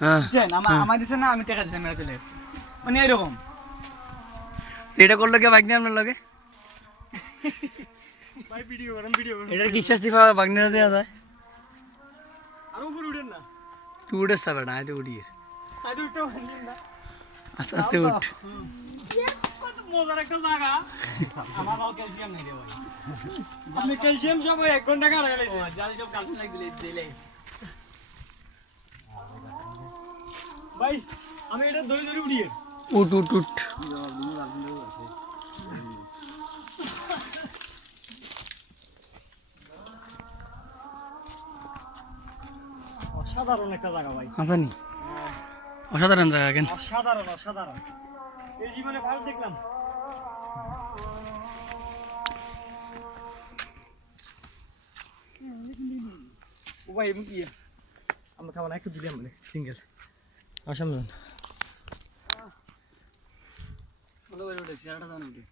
হ্যাঁ বুঝছেন আমার দিছে না আমি টাকা দিছি মেরে চলে গেছি মানে এরকম এটা করলো কে বাগনি আপনার লগে ভাই ভিডিও করেন এটার কি শাস্তি পাওয়া বাগনিরা দেওয়া যায় আর উপরে উঠেন না তুই উঠে যাবে না আয় তো উঠি আজ উঠতে পারেন না আস্তে আস্তে উঠ কত মজার একটা জায়গা আমার বাবা ক্যালসিয়াম নাই রে ভাই আপনি ক্যালসিয়াম সব 1 ঘন্টা কাটা গেলে জানি সব ক্যালসিয়াম লাগ দিলে ভাই আমি এটা ধরে ধরে উড়িয়ে উঠ উঠ উঠ অসাধারণ একটা জায়গা ভাই হাসানি অসাধারণ জায়গা কেন অসাধারণ এই জীবনে ভালো দেখলাম ও ভাই এমন কি আমরা খাবো না একটু দিলাম মানে সিঙ্গেল অসাধারণ ভালো করে উঠেছি আরেকটা দান উঠে